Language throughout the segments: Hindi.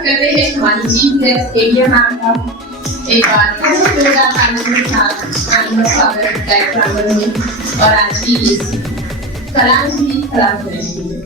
स्वागत करते हैं हमारी चीफ गेस्ट एलिया मैम का। एक बार फिर से जोरदार तालियों के साथ मैम का स्वागत कार्यक्रम में और आज की इस कलांजलि कलाप्रदर्शनी में।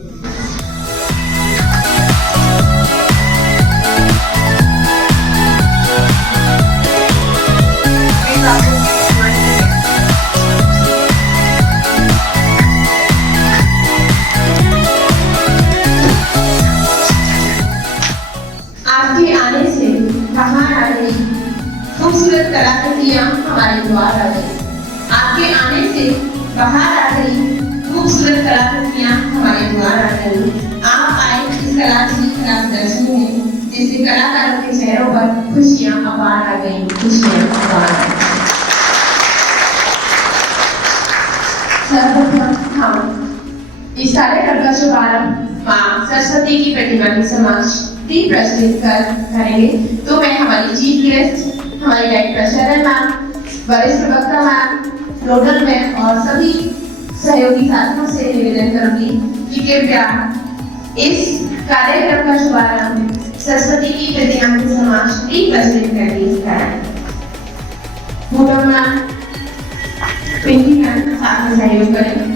आपके आने से बाहर आ गई खूबसूरत कलाकृतियां हमारे द्वार आ गई। आपके आने से बाहर आ गई खूबसूरत कलाकृतियां हमारे द्वार आ गई। आप आए इस कलांजलि कलाप्रदर्शनी में, जिससे कलाकारों के चेहरों पर खुशियां अपार आ गई, खुशियां अपार आ गई। सर्वप्रथम हम इस कार्यक्रम का शुभारंभ मां सरस्वती की प्रतिमा के समक्ष प्रस्तुत करेंगे। तो मैं हमारी चीफ गेस्ट, हमारी डायरेक्टर शरण मैम, वरिष्ठ वक्ता मैम, नोडल मैम और सभी सहयोगी साथियों से निवेदन करूंगी कि कृपया इस कार्यक्रम का शुभारंभ सरस्वती की प्रतिमा के समक्ष प्रस्तुत करें। पूनम मैम, पिंकी मैम साथ में सहयोग करें।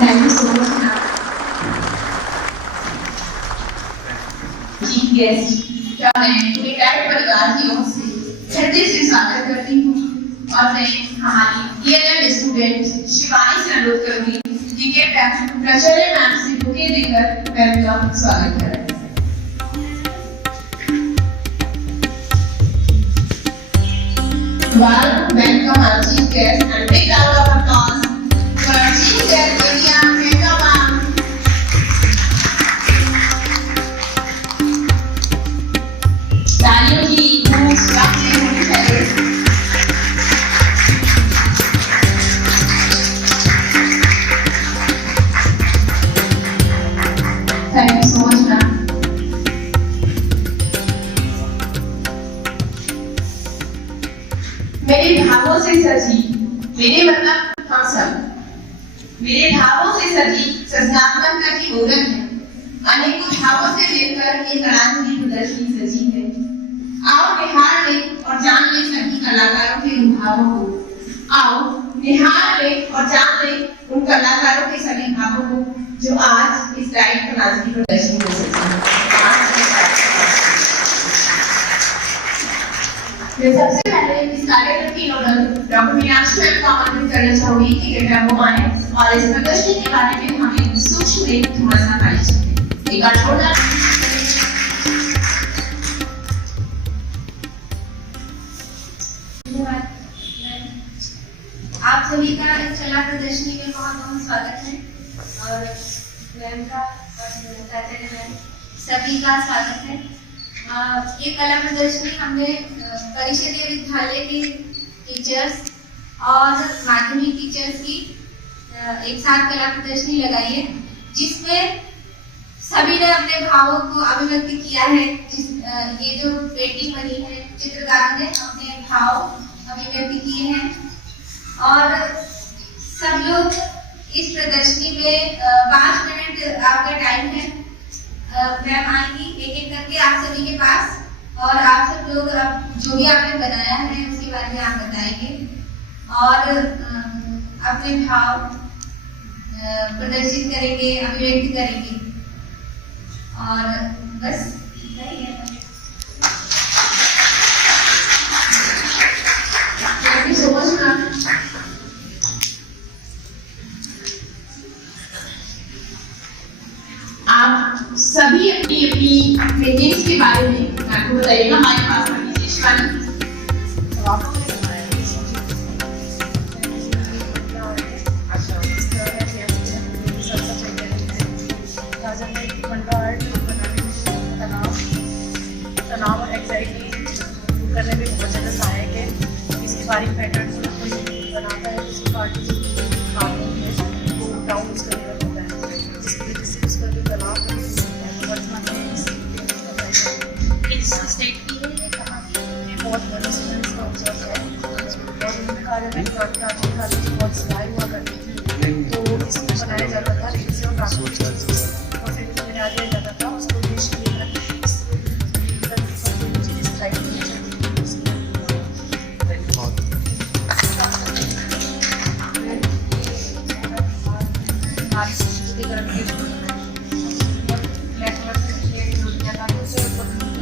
Thank you so much, ma'am. Chief guest क्या मैं पूरे डाइट परिवार की ओर से हृदय से स्वागत करती हूँ और मैं हमारी ELM स्टूडेंट शिवानी से अनुरोध करूंगी कि कृपया प्राचार्य मैम से बुके देकर मैम का स्वागत करें। Welcome our chief guest and big round of applause for our chief guest Elia Mehta ma'am. तालियों की गूंज स्वागत होनी चाहिए। Thank you so much ma'am. मेरे भावों से सजी, मेरे मतलब हम सब, मेरे भावों से सजी सृजनात्मकता की मूरत है। अनेकों भावों से लेकर एक कलांजलि प्रदर्शनी सजी है। आओ निहार ले और जान ले सभी कलाकारों के उन भावों को। आओ निहार ले और जान ले उन कलाकारों के सभी भावों को जो आज इस डाइट कलांजलि प्रदर्शनी में सजी है। मैं सबसे पहले इस कार्यक्रम की नोडल डॉक्टर मीनाक्षी मैम को आमंत्रित करना चाहूंगी कि कृपया वो आए और इस प्रदर्शनी के बारे में हमें सूक्ष्म में थोड़ा सा परिचय दें। एक बार जोरदार आप सभी का इस कला प्रदर्शनी में बहुत बहुत स्वागत है और मैम का और सभी का स्वागत है। ये कला प्रदर्शनी हमने परिषदीय विद्यालय के टीचर्स और माध्यमिक टीचर्स की एक साथ कला प्रदर्शनी लगाई है, जिसमें सभी ने अपने भावों को अभिव्यक्त किया है। ये जो पेंटिंग बनी है, चित्रकारों ने अपने भाव अभिव्यक्त किए हैं और सब लोग इस प्रदर्शनी में 5 मिनट आपका टाइम है। मैम आएंगी एक एक करके आप सभी के पास, और आप सब लोग जो भी आपने बनाया है उसके बारे में आप बताएंगे और अपने भाव प्रदर्शित करेंगे, अभिव्यक्त करेंगे। और बस यही है। Thank you so much ma'am. आप सभी अपनी अपनी पेंटिंग्स के बारे में आपको बताइएगा। हमारे पास विशेष वाली तनाव और एंग्जाइटी करने में बहुत ज़्यादा सहायक है। इसके बारीक पैटर्न कोई बनाता है, किसी आर्टिस्ट काम है वो डाउन करने होता है, जिसकी वजह से उसका जो तनाव है इस स्टेट की है। ये कहाँ ये बहुत बड़े स्टूडेंट्स का ऑब्जर्व है और उन्होंने कहा है कि आर्टिस्ट बहुत सिलाई हुआ करती थी, तो इसमें बनाया जाता था रेल से और फिर बनाया जाता था उसको देश के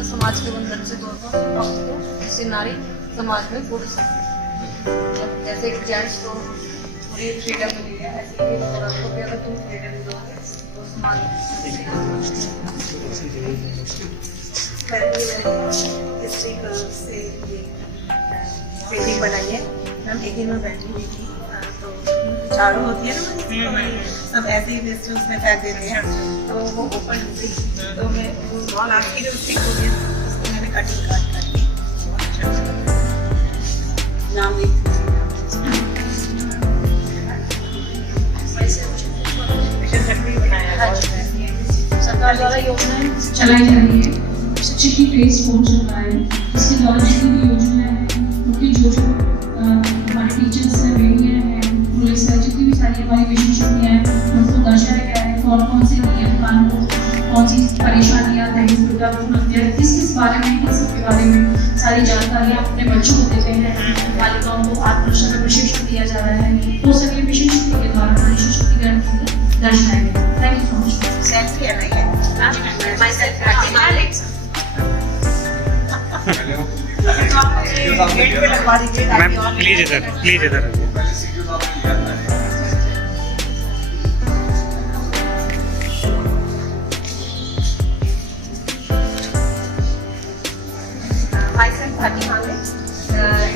समाज के बंधन से इससे नारी समाज में जुड़ सकती है। जैसे एक जेंट्स को पूरी फ्रीडम मिली है, ऐसे ही औरत को भी अगर तुम फ्रीडम दोगे तो समाज से पेंटिंग बनाई है। मैम एक दिन में बैठी हुई थी तो झाड़ू होती है ना, सब ऐसे ही वेस्ट उसमें फेंक देते हैं, तो वो ओपन थी तो मैं वो बॉल आपकी जो स्टिक हो गई उसको मैंने कटिंग करके नाम लिख सरकार द्वारा योजनाएं चलाई जा रही है। शिक्षक की फेस 4 चल रहा है, इसके द्वारा जितनी भी योजना है उनकी जो हमारे टीचर्स हैं, वेरियर हैं, पुलिस है, जितनी भी सारी हमारी विशेषज्ञ हैं उनको दर्शाया गया है कौन से नियम कानून, कौन सी परेशानियाँ किस बारे में, किस के बारे में सारी जानकारियाँ अपने बच्चों को देते हैं। बालिकाओं को आत्मरक्षा का प्रशिक्षण दिया जा रहा है, तो सभी विशेषज्ञ के द्वारा हमारी सशक्तिकरण दर्शाया गया। Thank you so much. Selfie है ना ये माय सेल्फ मैम प्लीज इधर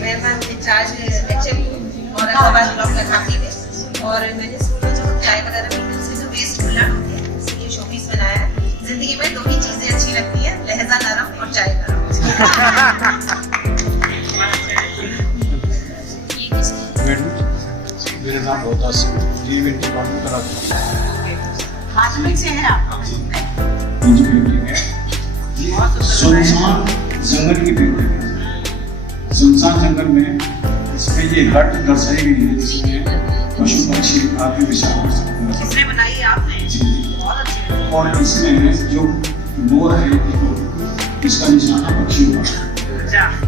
मैं मैम इंचार्ज लेक्चर हूँ और औरंगाबाद ब्लॉक का काफी है, और मैंने स्कूल में जो चाय वगैरह पीते हैं उससे जो वेस्ट खुला होते हैं इसलिए शोपीस बनाया है। जिंदगी में 2 ही चीजें अच्छी लगती है, लहजा नरम और चाय नरम। मेरा नाम रोहता सिंह, जी20 काउंट करा माध्यमिक से है आप? इंजीनियरिंग है। सुनसान जंगल की पेंटिंग है। सुनसान जंगल में इसमें ये घट दर्शाई गई है जिसमें पशु पक्षी आदि विचार कर सकते हैं। किसने बनाई है आपने? बहुत अच्छी। और इसमें जो मोर है तो इसका निशाना पक्षी हुआ है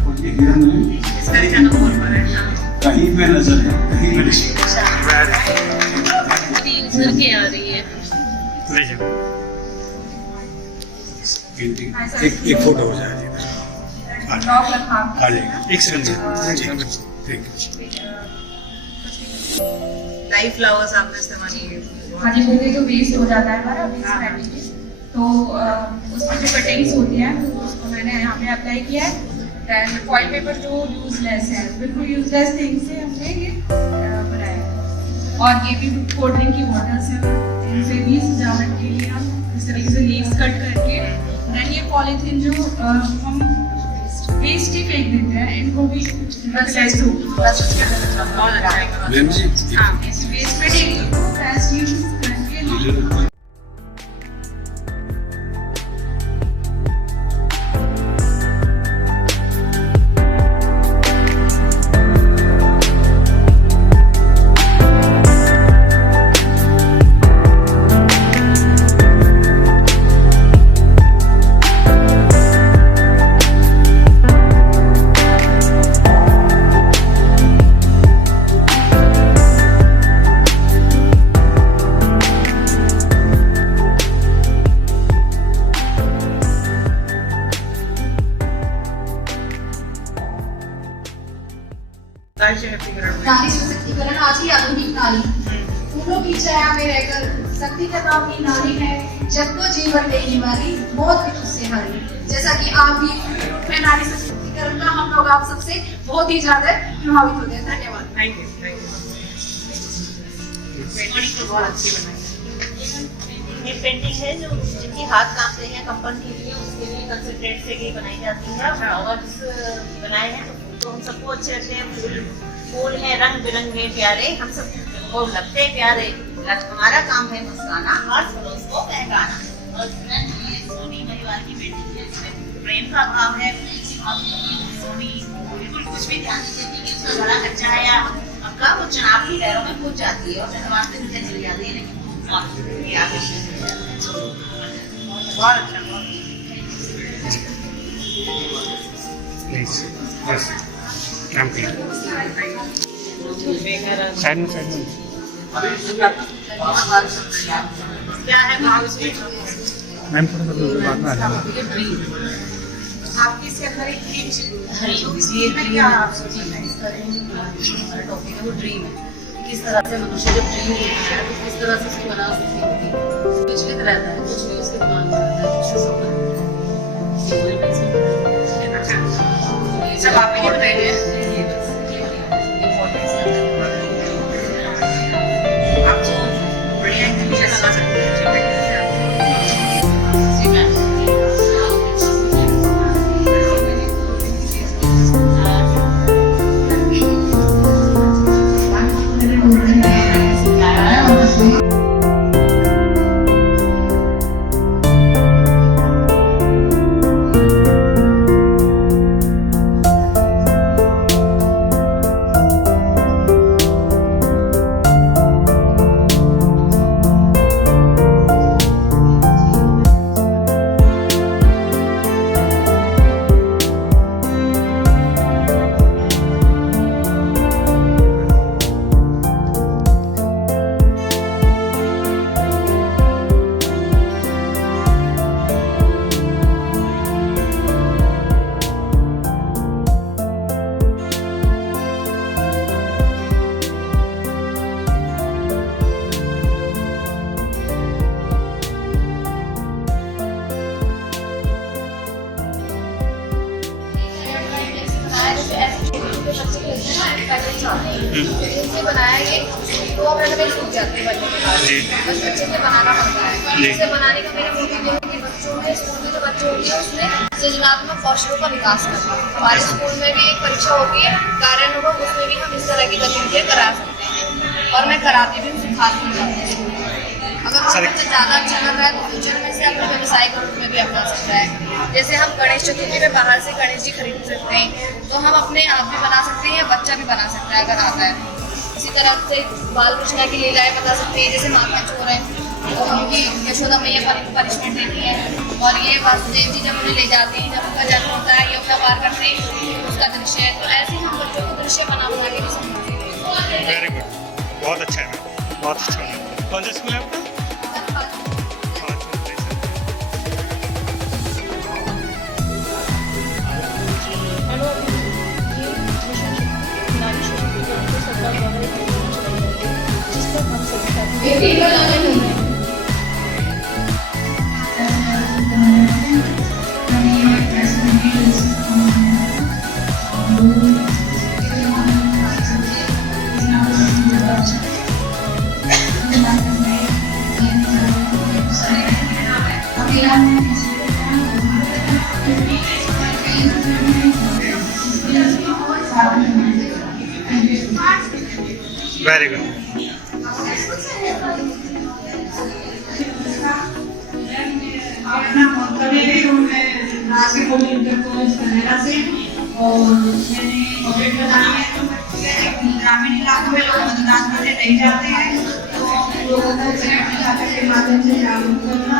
और ये हिरण है, इसका निशाना मोर पर है। कहीं पे नजर है कहीं पे नहीं। सर के आ रही है एक फोटो हो जाए एक सेकंड लाइव फ्लावर्स आपने इस्तेमाल किए। हाँ जी, क्योंकि जो वेस्ट हो जाता है हमारा वेस्ट फैब्रिक, तो उसकी जो कटिंग्स होती हैं उसको मैंने यहाँ पे अप्लाई किया है। दैन फॉइल पेपर जो यूजलेस है, बिल्कुल यूजलेस थिंग से हमने ये बनाया है। और ये भी कोल्ड ड्रिंक की बॉटल्स हैं, इनसे भी सजावट के लिए हम इस तरीके से लीव्स कट करके, दैन ये पॉलीथीन जो हम वेस्ट ही फेंक देते हैं इनको भी यूटिलाइज हो। हाँ, वेस्ट मटेरियल को बेस्ट यूज करके नारी सशक्तिकरण आज की आधुनिक नारी फूलों की छाया में रहकर शक्ति का नाम की नारी है, जब तो जीवन देगी वाली मौत भी तुझसे हारी। जैसा कि आप भी में नारी सशक्तिकरण का हम लोग आप सबसे बहुत ही ज्यादा प्रभावित होते हैं। धन्यवाद। थैंक यू पेंटिंग तो बहुत अच्छी बनाई। ये पेंटिंग है जो जिनके हाथ कांपते हैं कंपन के लिए, उसके लिए कंसंट्रेट से ये बनाई जाती है। फ्लावर्स बनाए हैं तो हम सबको अच्छे लगते हैं। फूल है रंग बिरंगे प्यारे, हम सबको लगते हैं प्यारे। हमारा काम है मुस्काना, हर पड़ोस को पहचाना। और ये सोनी महिवाल की पेंटिंग है, इसमें प्रेम का भाव है। सोनी बिल्कुल कुछ भी ध्यान नहीं देती कि उसका बड़ा बच्चा है या आपका वो चुनाव की लहरों में कूद जाती है और धन्यवाद से नीचे चली जाती है, लेकिन ये आगे बहुत अच्छा। Please, yes. I'm clear. Side में. क्या है भाव इसमें? मैम थोड़ा सा दूर बाद में आ जाना। आपकी इसके अंदर एक ड्रीम ये आप सोचिए हमारा टॉपिक है वो ड्रीम है। किस तरह से मनुष्य जब ड्रीम देखता है तो किस तरह से उसकी बना सकती होगी। विचलित रहता है, कुछ भी उसके दिमाग में रहता है, कुछ होता है। सब आप ही बनाए हैं। आपको बढ़िया एकदम अच्छा लगा सकते हैं। बनाया ये तो अब मैंने छूट जाते हैं बस अच्छे से बनाना पड़ता है। इसे बनाने का मेरा मोटिव ये है कि बच्चों में स्कूल में जो बच्चे होते हैं उसमें सृजनात्मक कौशलों का विकास करना। हमारे स्कूल में भी एक परीक्षा होती है कार्यानुभव, उसमें भी हम इस तरह की गतिविधियाँ करा सकते हैं और मैं कराती भी हूँ, सिखाती भी हूँ। अगर वो बच्चा ज़्यादा अच्छा कर रहा है तो फ्यूचर में से अपने व्यवसाय के रूप में भी अपना सकता है। जैसे हम गणेश चतुर्थी में बाहर से गणेश जी खरीद सकते हैं, तो हम अपने आप भी बना सकते हैं या बच्चा भी बना सकता है अगर आता है। इसी तरह से बाल कृष्णा की लीलाएं बता सकते हैं, जैसे माता चोर है तो उनकी यशोदा मैया पनिशमेंट देती है और ये वासुदेव जी जब उन्हें ले जाते हैं, जब उनका जन्म होता है यमुना पार करते हैं उसका दृश्य है। तो ऐसे हम बच्चों को दृश्य बना के भी समझाते हैं। वेरी गुड, बहुत अच्छा है मैम, बहुत अच्छा है। कौन सा स्कूल है आपका? Very good. अपना बास्केटबॉल इंटर कॉलेज कनेडा से और मैंने ऑपरेट बताया है तो ग्रामीण इलाकों में लोग मतदान करने नहीं जाते हैं, तो लोगों को के माध्यम से जागरूक करना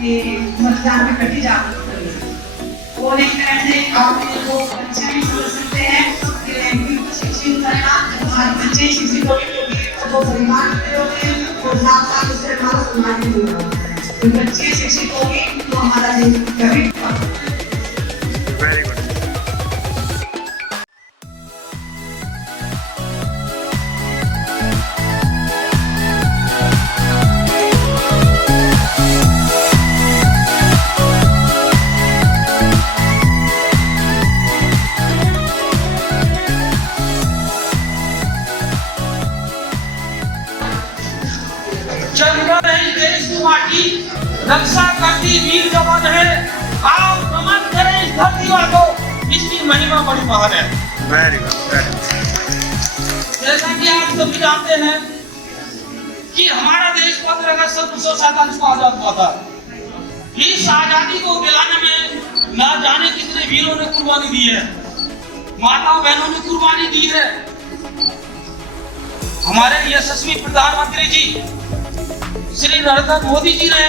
कि मतदान में कटी जागरूक करना और एक तरह से आप लोग अच्छा भी समझ सकते हैं कि लैंग्वेज को शिक्षित करना हमारे बच्चे शिक्षित होंगे तो परिवार में होंगे और साथ साथ उससे हमारा समाज भी होगा। तो बच्चे शिक्षित होंगे तो हमारा देश कभी वेरी गुड। रक्षा करती वीर जवान है, आप नमन करें इस धरती माँ को, इसकी महिमा बड़ी महान है। Very good, very good. जैसा कि आप सभी जानते हैं कि हमारा देश 15 अगस्त 1947 को आजाद हुआ था। इस आजादी को दिलाने में ना जाने कितने वीरों ने कुर्बानी दी है, माताओं बहनों ने कुर्बानी दी है। हमारे यशस्वी प्रधानमंत्री जी श्री नरेंद्र मोदी जी ने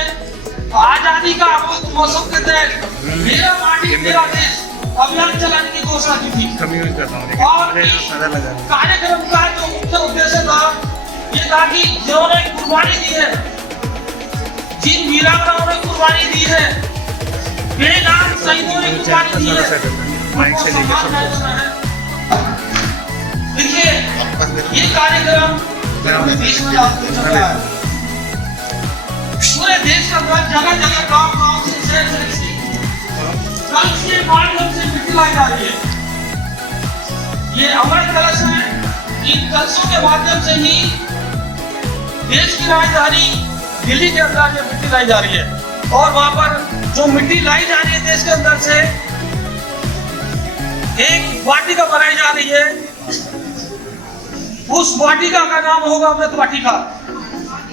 आजादी का अमृत मौसम के तहत मेरा माटी मेरा देश अभियान चलाने की घोषणा की थी। और कार्यक्रम का जो मुख्य उद्देश्य था ये था कि जिन्होंने कुर्बानी दी है, जिन वीरांगनाओं ने कुर्बानी दी है, बेनाम शहीदों ने कुर्बानी दी है, देखिए ये कार्यक्रम पूरे देश में लागू चल रहा है। पूरे देश का जगह जगह गांव-गांव से शहर से कल के माध्यम से मिट्टी लाई जा रही है। ये अमर कलश है, इन कलशों के माध्यम से ही देश की राजधानी दिल्ली के अंदर ये मिट्टी लाई जा रही है। और वहां पर जो मिट्टी लाई जा रही है देश के अंदर से, एक वाटिका बनाई जा रही है, उस वाटिका का नाम होगा अमृत वाटिका।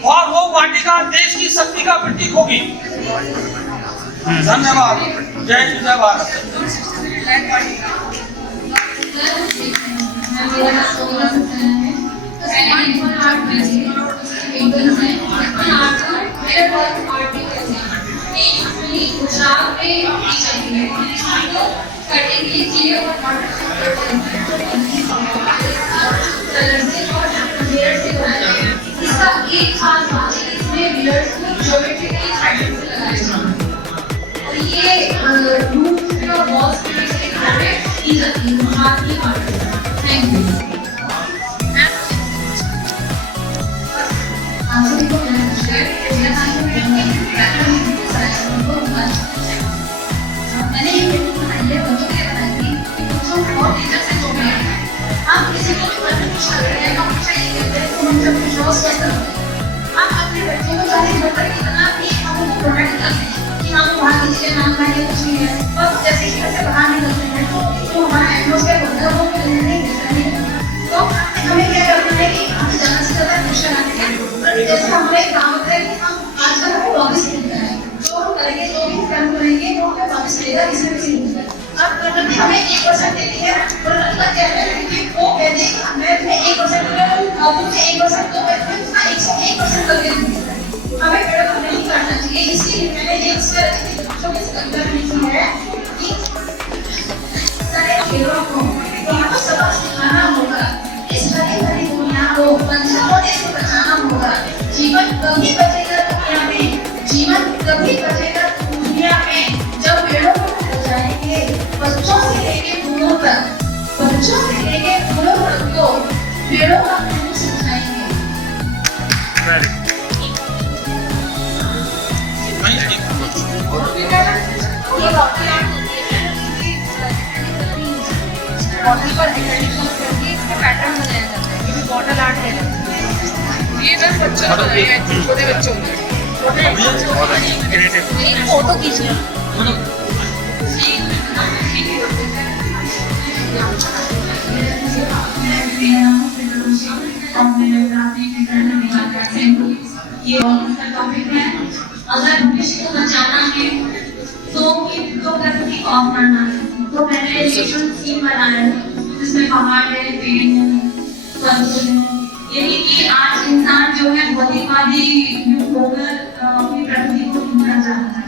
और वो वाटिका देश की शक्ति का प्रतीक होगी। धन्यवाद। जय हिंद, जय भारत। इसका एक खास बात है, इसमें वियर्स को ज्योमेट्रिकली पैटर्न से लगाया जाता है। और ये रूफ पे और वॉल्स पे भी की जाती है, हाथ की आर्ट। Thank you. आप सभी को मैंने शेयर किया था कि पैटर्न मैंने ये पेंटिंग बनाई है, बच्चों के लिए बनाई थी कि बच्चों और टीचर से जोड़ना है। आप किसी को भी प्रश्न पूछ रहे हैं, कॉम्पिटिशन ये कहते हैं तो हम जब विश्वास करते हैं। आप अपने बच्चों को चाहे बच्चा कितना भी हम उनको प्रोटेक्ट करते हैं कि हम बाहर किसी के नाम का ये कुछ नहीं है, पर जैसे ही घर से बाहर निकलते हैं तो हमारा एटमॉस्फेयर होता है वो नहीं दिखता है। तो हमें क्या करना है कि हमें ज़्यादा से ज़्यादा क्वेश्चन आते हैं। जैसे हमारा एक काम होता है कि हम आजकल हमें वापस मिलता है, जो हम करेंगे जो भी कर्म करेंगे वो हमें वापस मिलेगा, किसी न किसी रूप में। अब प्रकृति हमें 1% देती है, प्रकृति का क्या है कि वो कहते हैं कि मैं तुम्हें 1% दूंगा, तुम मुझे 1% दो, मैं तुम्हें 101% करके दूंगा। हमें पेड़ों को नहीं काटना चाहिए। इसीलिए मैंने ये इसमें रखी थी, बच्चों के संदर्भ में लिखी है कि सारे पेड़ों को हमको सबक सिखाना होगा, इस हरी भरी दुनिया को पंछियों से बचाना होगा। जीवन कभी बचेगा दुनिया में, जीवन कभी बचेगा दुनिया में जब पेड़ों को बचाएंगे। बच्चों से लेके बूढ़ों तक, बच्चों से लेके बूढ़ों तक को पेड़ों का महत्व सिखाएंगे। बॉटल पर एक्रेडिशन करके इसके पैटर्न बनाया जाता है। ये भी बॉटल आर्ट है। ये बस बच्चों को बनाया है, छोटे बच्चों को। मेरी फोटो खींचना। ये टॉपिक है, अगर भविष्य को बचाना है तो प्रकृति को अपनाना है। तो मैंने नेचुरल सीन बनाया है जिसमें पहाड़ है, पेड़ है, समुद्र है। यही कि आज इंसान जो है भौतिकवादी युग होकर अपनी प्रकृति को ढूंढना चाहता है।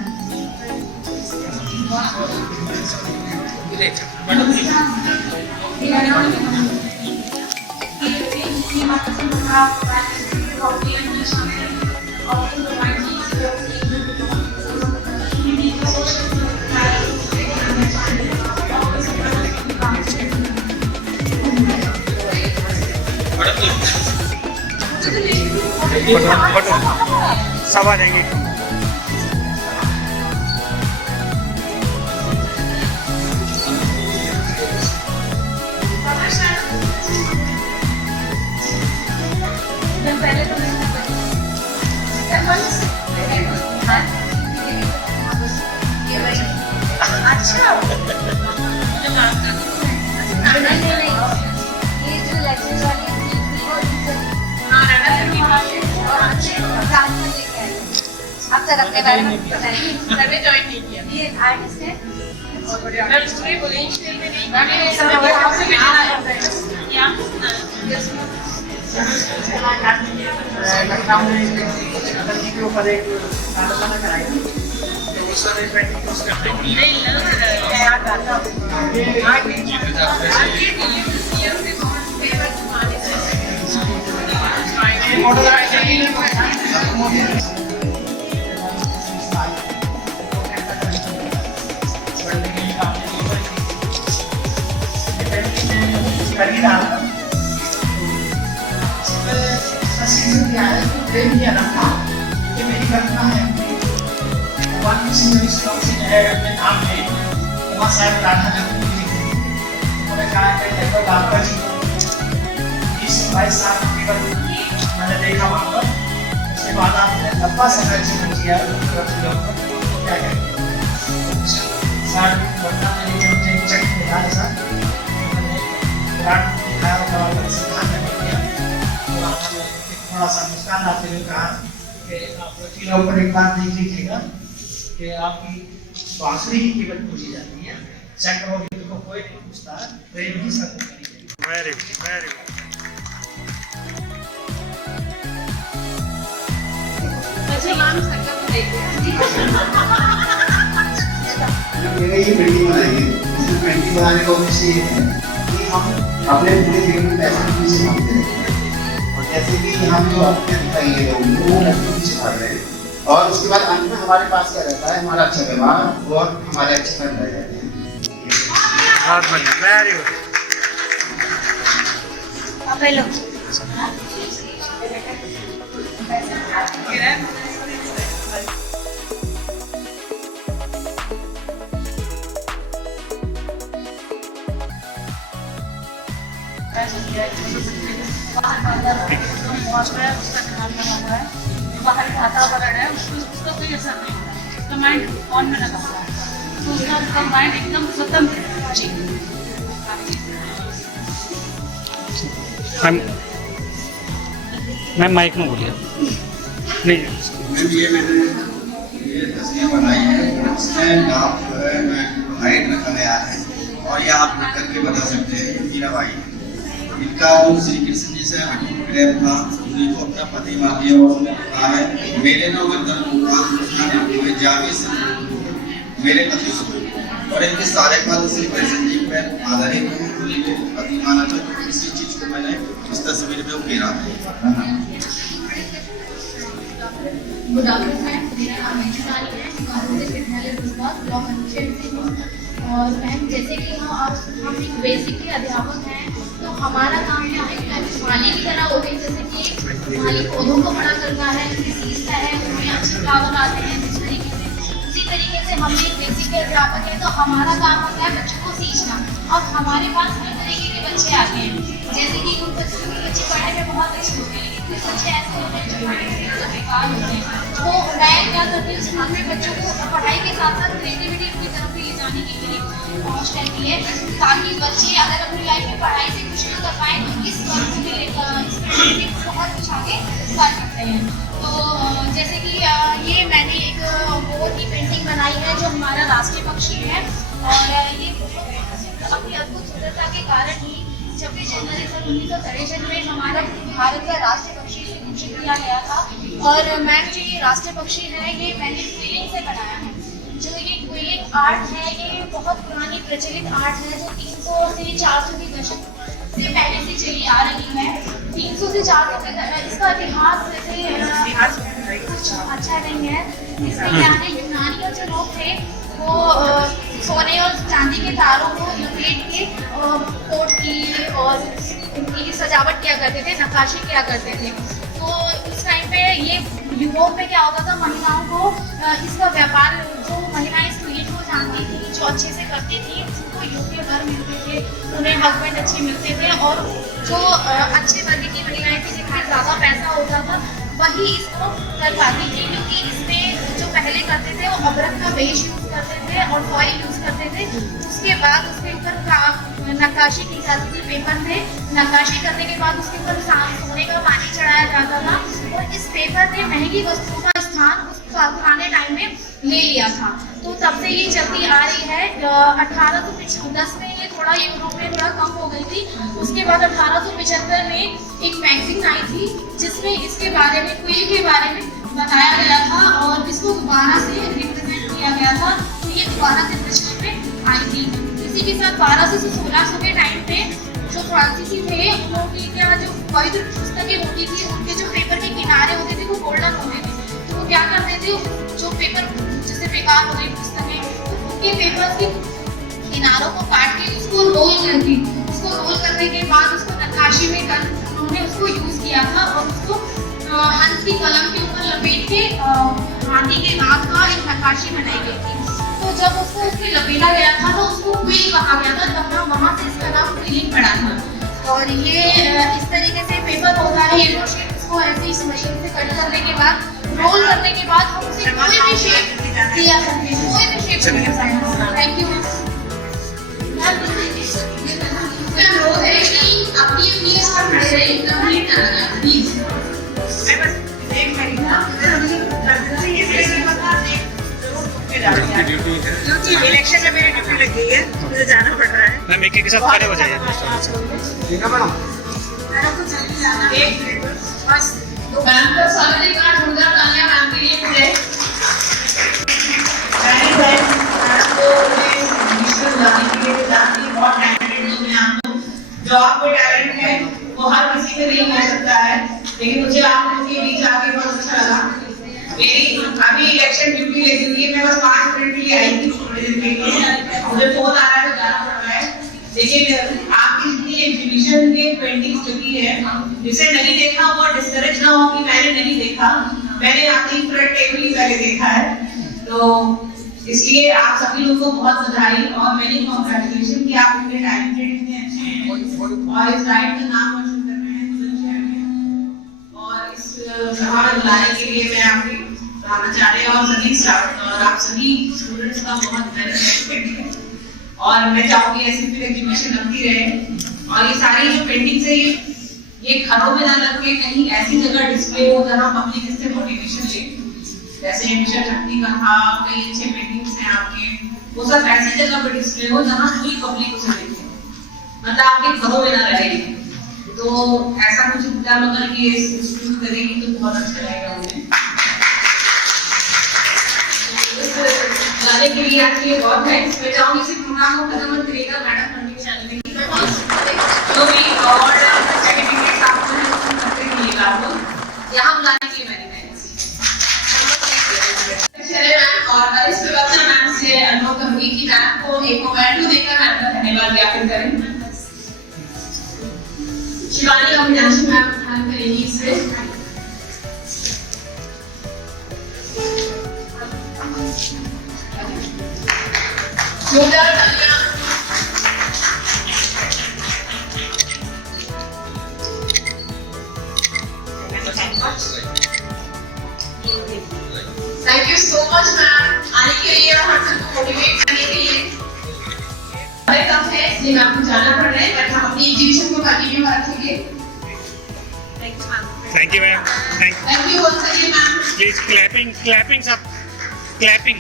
सब आ जाएंगे। पहले तो आप सर अपने बारे में बताइए। सर ने ज्वाइन नहीं किया। ये आर्टिस्ट है। मैम स्टोरी पोटेंशियल में नहीं मैम ये सब आपसे लखनऊ में अटल जी के ऊपर एक नाटक बना कराई थी, तो उस समय पेंटिंग को उसका कर ही रहा था। प्रेम किया था कि मेरी कल्पना है भगवान किसी ने है अपने नाम में वहाँ साहब राधा जरूर लिखी। उन्होंने कहा कि देखो बाबा जी 20-22 साल केवल मैंने देखा वहाँ पर, उसके बाद आपने लंबा समय जीवन जिया क्या करेंगे सर बता मुझे एक चेक मिला है सर, थोड़ा सा मुस्कान आते हुए कहा कि आप वकीलों पर एक बात देख लीजिएगा कि आपकी बांसुरी ही कीमत पूछी जाती है, सैकड़ों गीत को कोई नहीं पूछता, प्रेम ही सब करेंगे। Very good, very good. अच्छा मैम सर को देखिए। मैंने ये पेंटिंग बनाई है, इसमें पेंटिंग बनाने का उद्देश्य ये है कि हम अपने पूरे जीवन में पैसे के पीछे भागते रहते हैं, और जैसे कि हम जो अपने दिखाई दे रहे हैं वो लड़के पीछे भाग रहे हैं, और उसके बाद अंत में हमारे पास क्या रहता है, हमारा अच्छा व्यवहार और हमारे अच्छे कर्म रह जाते हैं। बहुत बढ़िया, वेरी गुड। आप हेलो बाहर का वातावरण है उसका कोई असर नहीं होता है, उसका माइंड ऑन में लगा हुआ है, तो उसका माइंड एकदम स्वतंत्र है। जी मैम माइक में बोलिए। नहीं मैंने ये तस्वीर बनाई है, इसमें नाम जो है मैं हाइट रखा गया है, और ये आप लिख करके बता सकते हैं ये मीराबाई है। इनका जो श्री कृष्ण जी से अटूट प्रेम था, उन्हीं को अपना पति मानती है, और उन्होंने कहा है मेरे न वर्धन हुए जावे से मेरे पति से, और इनके सारे पद श्री कृष्ण जी पर आधारित हैं, उन्हीं को पति माना था। इसी चीज को मैंने इस तस्वीर में उकेरा है। गुड आफ्टरनून, मेरा नाम अंशुमानी है, महाराजा विद्यालय गुजरात ब्लॉक अनुच्छेद से हूँ। और मैम जैसे कि हम एक बेसिकली अध्यापक हैं, तो हमारा काम क्या है कि माली की तरह होते हैं, जैसे कि माली पौधों को बड़ा करता है, उन्हें सींचता है, उनमें अच्छे फ्लावर आते हैं, जिस तरीके से उसी तरीके से हम एक बेसिक अध्यापक हैं, तो हमारा काम होता है बच्चों को सींचना। और हमारे पास हर तरीके के बच्चे आते हैं, जैसे कि कुछ बच्चे पढ़ने में बहुत अच्छे होते हैं, लेकिन कुछ बच्चे ऐसे होते हैं जो पढ़ने में बेकार होते हैं। तो मैं क्या करती हूँ, अपने बच्चों को पढ़ाई के साथ साथ क्रिएटिविटी की तरफ भी ले जाने की मेरी पहुँच रहती है, ताकि बच्चे अगर अपनी लाइफ में पढ़ाई से कुछ नहीं कर पाए तो इस वर्ग को भी लेकर बहुत कुछ आगे कर सकते हैं। तो जैसे कि ये मैंने एक बहुत ही पेंटिंग बनाई है जो हमारा राष्ट्रीय पक्षी है, और ये अपनी अद्भुत सुंदरता के कारण ही 26 जनवरी सन 1963 में हमारा भारत का राष्ट्रीय पक्षी से घोषित किया गया था। और मैम जो ये राष्ट्रीय पक्षी है ये मैंने क्विलिंग से बनाया है। जो ये क्विलिंग आर्ट है ये बहुत पुरानी प्रचलित आर्ट है, जो 300 से 400 के दशक से पहले से चली आ रही है। 300 से 400 के इसका इतिहास वैसे अच्छा नहीं है। इसमें क्या है, यूनानियों जो लोग थे वो सोने और चांदी के तारों को लपेट के कोट की और उनकी सजावट किया करते थे, नक्काशी किया करते थे। तो उस टाइम पे ये यूरोप में क्या होता था, महिलाओं को इसका व्यापार, जो महिलाएं इस फील्ड को जानती थी, जो अच्छे से करती थी, उनको योग्य घर मिलते थे, उन्हें हस्बैंड अच्छे मिलते थे, और जो अच्छे वर्ग की महिलाएं थी जिनमें ज़्यादा पैसा होता था वही इसको कर पाती थी, क्योंकि इसमें जो पहले करते थे वो अबरक का बेज यूज़ करते थे और फॉइल यूज़ करते थे। उसके बाद उसके ऊपर नक्काशी की जाती थी पेपर में, नक्काशी करने के बाद उसके ऊपर सोने का पानी चढ़ाया जाता था, और इस पेपर में महंगी वस्तुओं का स्थान उस पुराने टाइम में ले लिया था। तो तब से ये चलती आ रही है। 1810 में ये थोड़ा यूरोप में थोड़ा कम हो गई थी। उसके बाद 1875 में एक मैगजीन आई थी जिसमें इसके बारे में, क्विल के बारे में बताया गया था और इसको दोबारा से रिप्रेजेंट किया गया था। तो ये दोबारा से प्रचलन में आई थी। इसी के साथ 1200 से 1600 के टाइम पे जो फ्रांसीसी थे उनकी क्या जो पवित्र पुस्तकें होती थी, उनके जो पेपर के किनारे होते थे वो गोल्डन होते थे। तो वो क्या करते थे, जो पेपर जैसे बेकार हो गई पुस्तकें, तो उनके पेपर के किनारों को काट के उसको रोल करती, उसको रोल करने के बाद उसको नक्काशी में उन्होंने उसको यूज किया था और उसको हंस की कलम के ऊपर लपेट के हाथी के दांत का एक नक्काशी बनाई गई थी। तो जब उसको उसमें लपेटा गया था तो उसको क्विल कहा गया था, तब वहाँ से इसका नाम क्विलिंग पड़ा था। और ये इस तरीके से पेपर होता है, ये इसको ऐसे इस मशीन से कट करने के बाद, रोल करने के बाद हम उसे कोई भी शेप दिया सकते हैं, कोई भी शेप दिया सकते हैं। Thank you ma'am. रोज है कि अपनी अपनी इस पर खड़े रहे, कंप्लीट करना प्लीज। मैं बस एक मिनट ना, ये मेरे बता दे क्योंकि इलेक्शन में मेरी ड्यूटी लग गई है, मुझे जाना पड़ रहा है। मैम एक के साथ खड़े हो जाइए। ठीक है मैडम। को जल्दी जाना, एक मिनट बस। मैम का स्वागत है, एक बार जोरदार तालियां मैम के लिए मुझे। बहुत टैलेंटेड लोग हैं आप लोग। जो आपको टैलेंट है वो हर किसी से नहीं हो सकता है, लेकिन मुझे आप लोगों के बीच आके बहुत अच्छा लगा। मेरी अभी इलेक्शन ड्यूटी लगी हुई है, मैं बस 5 मिनट के लिए आई थी, थोड़ी देर के लिए। मुझे फोन आ रहा है तो जाना पड़ रहा है। लेकिन आपकी जितनी एग्जीबिशन के पेंटिंग्स लगी है, जिसे नहीं देखा वो डिस्करेज ना हो कि मैंने नहीं देखा। मैंने आपकी फ्रंट टेबल ही पहले देखा है, तो इसलिए आप सभी लोगों को बहुत बधाई और मेरी कॉन्ग्रेचुलेशन कि आप इतने टैलेंटेड, इतने अच्छे हैं और इस राइड का नाम रोशन कर रहे हैं बुलंदशहर में। और इस सभा में बुलाने के लिए मैं आपके प्राचार्य और सभी स्टाफ और आप सभी स्टूडेंट्स का बहुत धन्यवाद है। और मैं चाहूंगी ऐसी फिर एग्जीबिशन लगती रहे और ये सारी जो पेंटिंग्स है ये घरों में ना लग के कहीं ऐसी जगह डिस्प्ले हो जहाँ पब्लिक इससे मोटिवेशन ले। जैसे मिशन शक्ति का था, कई अच्छे पेंटिंग्स हैं आपके, वो सब ऐसी जगह पर डिस्प्ले हो जहाँ पूरी पब्लिक उसे देखे, मतलब आपके घरों में ना रहे। तो ऐसा कुछ इंतजाम अगर ये इंस्टीट्यूट करेगी तो बहुत अच्छा रहेगा मुझे। लाने के लिए आपके लिए बहुत है। मैं चाहूंगी इसी प्रोग्राम को खत्म करेगा मैडम फंडिंग चैनल में जो भी अवार्ड सर्टिफिकेट आपको करते मिलेगा आपको यहाँ बुलाने के लिए मैंने और इस प्रवक्ता मैम से अनुरोध करूंगी कि मैम को एक मोमेंटो देकर मैम का धन्यवाद ज्ञापन करें। शिवानी अविनाशी मैम ध्यान करेंगी इसमें। जोरदार तालियां। Thank you so much ma'am आने के लिए और हम सबको मोटिवेट करने के लिए। हमें कम है इसलिए मैं आपको जाना पड़ रहा है, बट हम अपनी एग्जीबिशन को कंटिन्यू रखेंगे। Thank you ma'am. Thank you once again ma'am. Please clapping सब क्लैपिंग।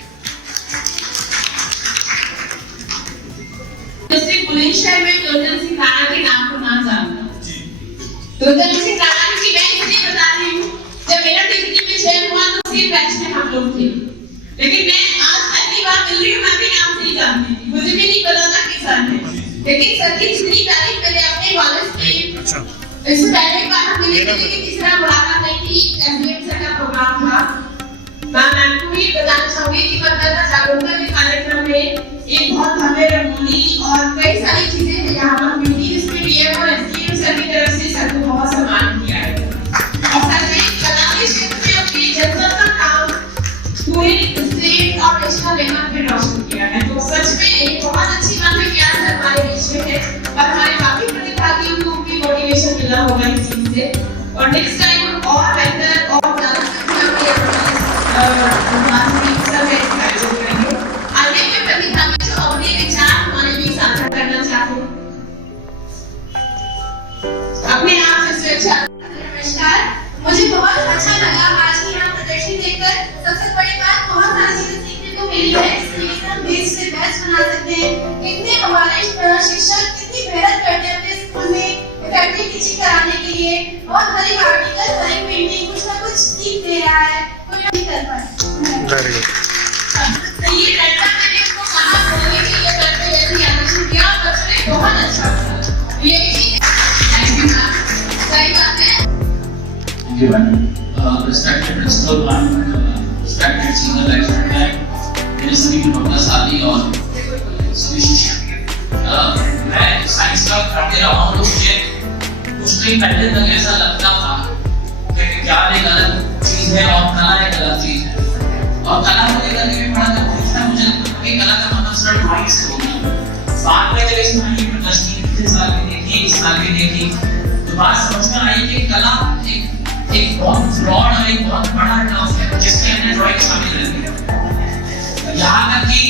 डिस्ट्रिक्ट बुलंदशहर में दुर्जन सिंह राणा के नाम को नाम जानना। दुर्जन सिंह राणा की मैं इसलिए बता रही हूँ, जब मेरा डिग्री में चयन हुआ तो उसी बैच में हम लोग थे, लेकिन मैं आज पहली बार मिल रही हूँ, मैं भी नाम नहीं जानती थी, मुझे भी नहीं पता था किस साल में, लेकिन सर की जितनी तारीफ मैंने अपने कॉलेज में इससे पहले एक बार हम मिले थे, लेकिन इस तरह मुलाकात नहीं थी। एसडीएम सर का प्रोग्राम था। मैं आपको ये बताना चाहूंगी कि मतदाता जागरूकता के कार्यक्रम में एक बहुत भव्य रंगोली और कई सारी चीजें यहाँ पर हुई थी, जिसमें डीएम और एसडीएम सर की तरफ से सर को बहुत सम्मान किया है। और सर ने कला के क्षेत्र में अपनी जनता का काम पूरे स्टेट और नेशनल लेवल पे रोशन किया है। तो सच में एक बहुत अच्छी बात है कि आज सर हमारे बीच में है और हमारे बाकी प्रतिभागियों को भी मोटिवेशन मिला होगा इस चीज से। और नेक्स्ट टाइम और बेहतर और ज्यादा संख्या में आगे के प्रतिभागी जो अपने विचार हमारे लिए साझा करना चाहते हैं, अपने आप से स्वेच्छा। नमस्कार, मुझे बहुत अच्छा लगा आज की यहाँ प्रदर्शनी देखकर। सबसे बड़ी मिली है इसके लिए हम बेस्ट से बेस्ट बना सकते हैं। इतने हमारे शिक्षक कितनी मेहनत करते हैं अपने स्कूल में इफेक्टिव टीचिंग कराने के लिए, और हर एक आर्टिकल हर एक पेंटिंग कुछ ना कुछ सीख दे रहा है, कोई नहीं कर पाए। Very good. तो ये लड़का मैंने इसको कहा बोलने के लिए करते ऐसे एडिशन किया और बच्चों ने बहुत अच्छा किया। ये थैंक यू मैम, सही बात है। जी ma'am, respected principal ma'am, respected senior lecturer ma'am, मेरे सभी प्रतिभाशाली और सभी शिक्षक, मैं साइंस का पढ़ते रहा हूँ। मुझे कुछ दिन पहले तक ऐसा लगता था कि विज्ञान एक अलग चीज है और कला एक अलग चीज है, और कला को लेकर के भी बड़ा कंफ्यूजन है। मुझे लगता था कि कला का मतलब सिर्फ ड्राइंग से होगा। बाद में जब इस तरह की प्रदर्शनी पिछले साल भी देखी, इस साल भी देखी, तो बात समझ में आई कि कला एक बहुत ब्रॉड और एक बहुत बड़ा टर्म है जिसके अंदर ड्राइंग शामिल रहती है। यहाँ तक कि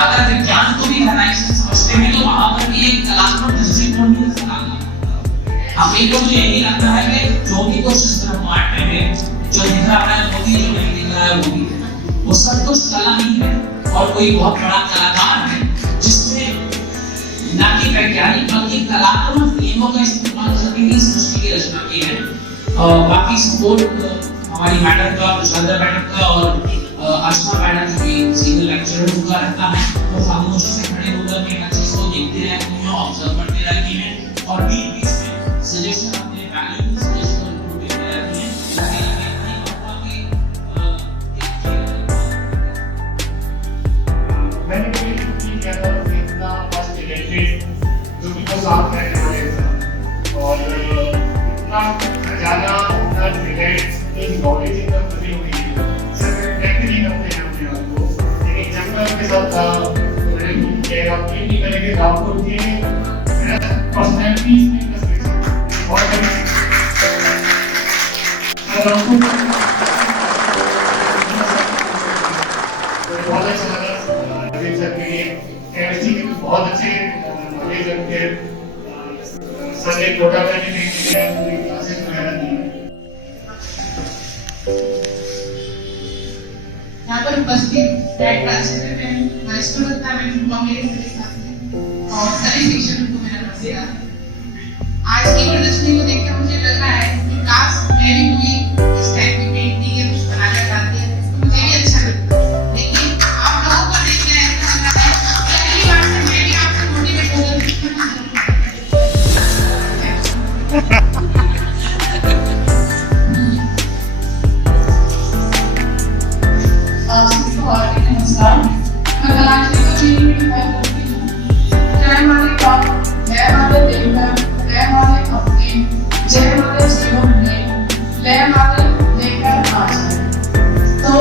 अगर विज्ञान को भी गहराई से समझते हैं तो वहां पर भी एक कलात्मक दृष्टिकोण भी नजर आता है। हमें को तो यही लगता है कि जो भी कुछ इस तरह पार्ट में है, जो दिख रहा है वो भी, जो नहीं दिख रहा है वो भी, वो सब कुछ कला ही है और कोई बहुत बड़ा कलाकार है जिसने ना कि वैज्ञानिक बल्कि कलात्मक नियमों का इस्तेमाल करके इस सृष्टि की रचना की है। बाकी सपोर्ट हमारी मैडम का, प्रशांत मैडम का और अर्चना मैडम की सीनियर लेक्चरर का रहता है। वो खामोशी से खड़े होकर के हर चीज को देखते रहती हैं, ऑब्जर्व करते रहती हैं और बीच बीच में सजेशन अपने वैल्यूज सजेशन इनपुट देते रहती हैं। मैंने कोई नहीं किया था इतना फर्स्ट टैलेंटेड जो कि वो साथ रहने वाले थे, और इतना खजाना, इतना टैलेंट, इतनी नॉलेज एकदम नहीं हुई है। सिर्फ व्यक्त नहीं करते हैं अपने आप को, लेकिन जब मैं उनके साथ था तो मैंने किया अपनी नहीं करेंगे आपको उनकी पर्सनैलिटी नहीं कर सकते बहुत अच्छा लगा केमिस्ट्री के बहुत अच्छे नॉलेज रखते हैं। सर एक छोटा मैंने नहीं किया, क्लासेस वगैरह दी। यहाँ पर उपस्थित डायरेक्ट प्राचार्य में वरिष्ठ मेरे सभी साथी और सभी शिक्षकों को मेरा नमस्कार। आज की प्रदर्शनी को देखकर मुझे लग रहा है कि काश मैं भी कोई इस टाइप की पेंटिंग या कुछ बनाना चाहती है, मुझे भी अच्छा लगता है। लेकिन आप लोगों को देखकर ऐसा लग रहा है पहली बार से मैं भी आपसे मोटिवेट होकर नमस्कार। मैं कलाश्री को जय माता बाप, जय माता देवता, जय माता अपने, जय माता जीवन में, जय माता लेकर आचार्य। तो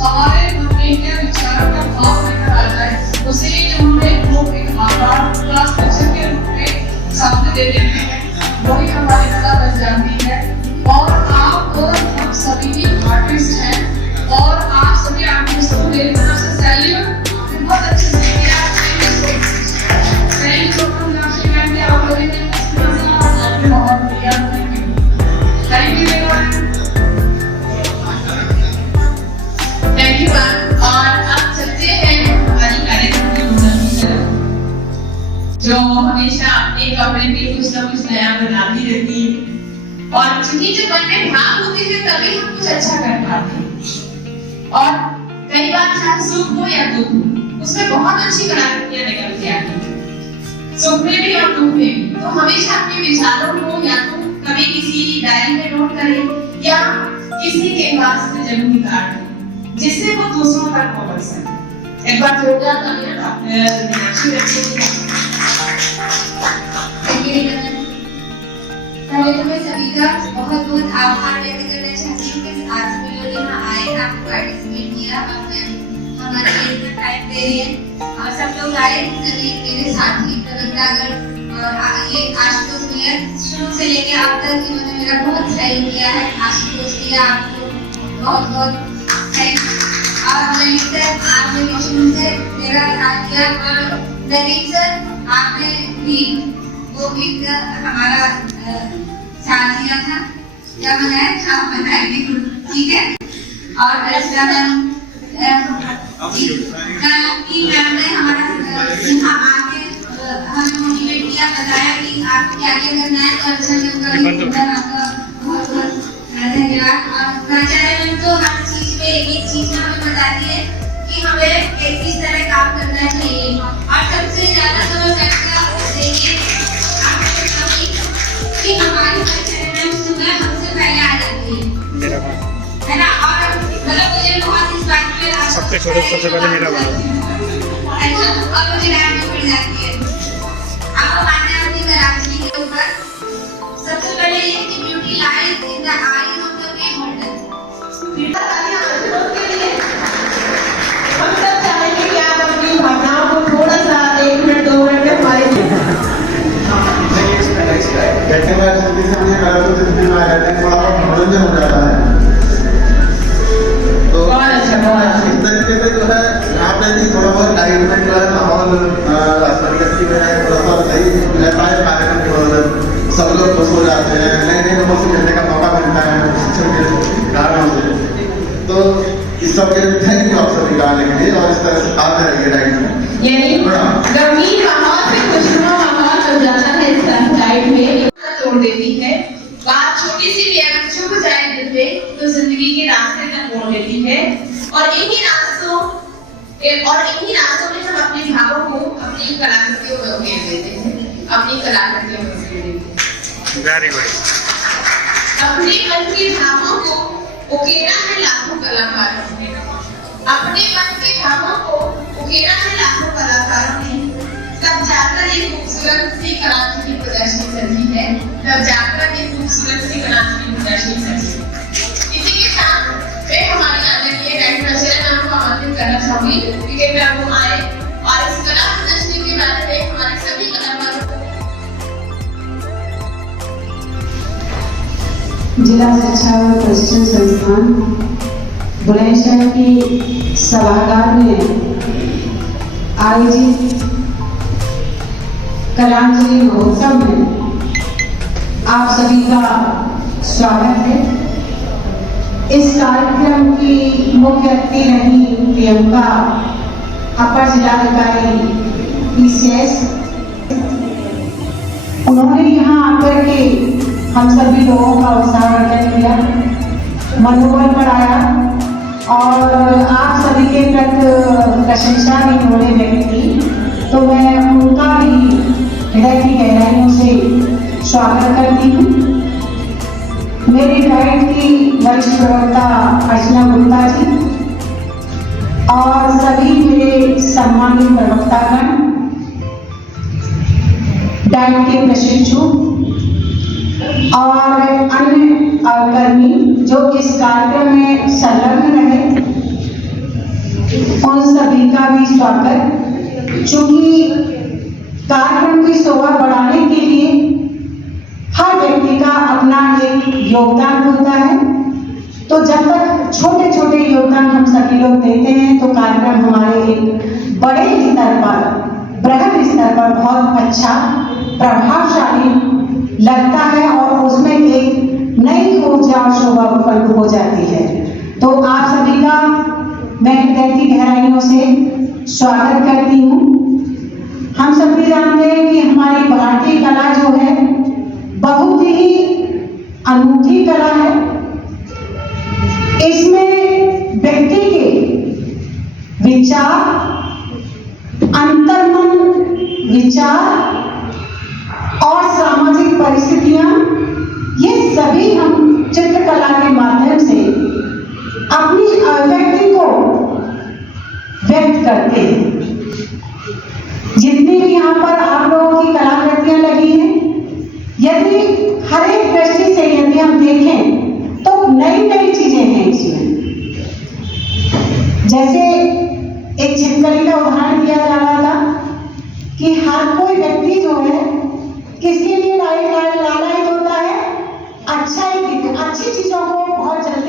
हमारे मन में क्या विचार का भाव लेकर आ जाए, उसे हमें वो एक आकार क्लास लेक्चर के रूप में सामने दे देते हैं, वही हमारी कला बन जाती है। और आप और हम सभी भी आर्टिस्ट हैं, और आप सभी आर्टिस्ट को मेरी तरफ से सैल्यूट। आपने बहुत अच्छे से किया, सैल्यूट प्रोग्राम आपने मैम ने आप लोगों ने आपने बहुत बढ़िया thank you ma'am. Thank you ma'am. और अब चलते हैं हमारी कार्यक्रम की मुंडनी तरफ, जो हमेशा अपने कमरे में कुछ ना कुछ नया बनाती रहती है, और चूंकि जब मन में भाव होती है तभी हम कुछ अच्छा कर पाते हैं। और कई बार चाहे सुख हो या दुख हो, उसमें बहुत अच्छी कलाकृतियां निकलती आती हैं, सुख में भी और दुख में भी। तो हमेशा अपने विचारों को या तो कभी किसी डायरी में नोट करें या किसी के पास में जरूर निकाल दें, जिससे वो दूसरों तक पहुंच सके। एक बार जोरदार तालियां अपने मीनाक्षी बच्चे की। पहले तो मैं सभी का बहुत बहुत आभार व्यक्त करना चाहती हूँ कि आज भी लोग यहाँ आए, आपने पार्टिसिपेट किया, आपने हमारे लिए इतना टाइम दे रही है, और सब लोग आए, सभी मेरे साथी प्रबंधक और ये आशुतोष भैया शुरू से लेके अब तक इन्होंने मेरा बहुत सहयोग किया है। आशुतोष भैया आपको बहुत बहुत थैंक। और नवीन सर आपने शुरू से मेरा साथ दिया, और नवीन सर आपने भी वो भी हमारा साथ दिया था, क्या बनाया था आप बताएंगे, ठीक है। और अर्चना मैम कि मैम ने हमारा यहाँ आके हमें मोटिवेट किया, बताया कि आपको क्या क्या करना है। तो अच्छा मैम का आपका बहुत बहुत धन्यवाद। और प्राचार्य मैम तो हर चीज में एक चीज हमें बताती है कि हमें किस तरह काम करना चाहिए। और सबसे ज्यादा तो मैं मैम का देखिए कि हमारी प्राचार्य मैम सुबह हमसे पहले आ जाती है ना। और मतलब मुझे बहुत इस बात पे सबसे छोटे सबसे पहले मेरा बाल। अच्छा, और मुझे डांट भी पड़ जाती है। आपको मानना है अपनी कराची के ऊपर सबसे पहले ये कि beauty lies in the eyes of the beholder। हम सब चाहेंगे कि आप अपनी भावनाओं को थोड़ा सा 1 मिनट 2 मिनट में हमारे बैठने वाले जल्दी से मुझे कलर तो जितने में आ जाते हैं, थोड़ा बहुत मनोरंजन हो जाता है। तो बहुत अच्छा इस तरीके से जो है यहाँ पे भी थोड़ा बहुत लाइट में जो है माहौल राष्ट्रपति में है, थोड़ा सा सही रहता है कार्यक्रम की वजह सब लोग खुश हो जाते हैं, नए नए लोगों से मिलने का मौका मिलता है शिक्षण के कारणों से। तो इस सब के लिए थैंक यू आप सभी का आने के लिए, और इस तरह से आते रहिए डाइट में। यानी गंभीर माहौल से खुशनुमा माहौल बन जाता है इस डाइट में, तोड़ देती है। बात छोटी सी भी अगर चुभ जाए दिल पे तो जिंदगी के रास्ते तक मोड़ देती है। और इन्हीं रास्तों में हम अपने भावों को अपनी कलाकृतियों में उकेर देते हैं, अपनी कलाकृतियों में उकेर देते हैं। Very good. अपने मन के भावों को उकेरा है लाखों कलाकारों ने, अपने मन के भावों को उकेरा है लाखों कलाकारों ने। तब जाकर एक खूबसूरत सी कलाकृति प्रदर्शनी सजी है, तब जाकर एक खूबसूरत सी कलाकृति प्रदर्शनी सजी। इसी के साथ मैं हमारी आदरणीय डायरेक्टर प्राचार्य मैम को आमंत्रित करना चाहूंगी कि मैम वो आए और इस कला प्रदर्शनी के बारे में हमारे सभी कलाकारों को। जिला शिक्षा और प्रशिक्षण संस्थान बुलंदशहर की सभागार में आयोजित कलांजलि महोत्सव में आप सभी का स्वागत है। इस कार्यक्रम की मुख्य अतिथि रही प्रियंका, अपर जिलाधिकारी PCS। उन्होंने यहाँ आकर के हम सभी लोगों का उत्साहवर्धन किया, मनोबल बढ़ाया और आप सभी के प्रति प्रशंसा भी उन्होंने व्यक्त की। तो मैं उनका भी हृदय की गहराइयों से स्वागत करती हूँ। मेरी डाइट की वरिष्ठ प्रवक्ता अर्चना गुप्ता जी और सभी मेरे सम्मानित प्रवक्तागण, डाइट के प्रशिक्षु और अन्य कर्मी जो इस कार्यक्रम में संलग्न रहे, उन सभी का भी स्वागत। चूंकि कार्यक्रम की शोभा बढ़ाने के लिए हर व्यक्ति का अपना एक योगदान होता है, तो जब तक छोटे छोटे योगदान हम सभी लोग देते हैं तो कार्यक्रम हमारे एक बड़े स्तर पर, बृहद स्तर पर बहुत अच्छा प्रभावशाली लगता है और उसमें एक नई ऊर्जा और शोभा उत्पन्न हो जाती है। तो आप सभी का मैं हृदय की गहराइयों से स्वागत करती हूँ। हम सभी जानते हैं कि हमारी भारतीय कला जो है बहुत ही अनूठी कला है। इसमें व्यक्ति के विचार, अंतर्मन विचार और सामाजिक परिस्थितियां, ये सभी हम चित्रकला के माध्यम से अपनी अभिव्यक्ति को व्यक्त करते हैं। जितनी भी यहाँ पर आप लोगों की कलाकृतियां लगी हैं, यदि हर एक दृष्टि से यदि हम देखें तो नई नई चीजें हैं इसमें। जैसे एक छिपकली का उदाहरण दिया जा रहा था कि हर कोई व्यक्ति जो है किसके लिए लालयित होता है, अच्छी चीजों को बहुत जल्दी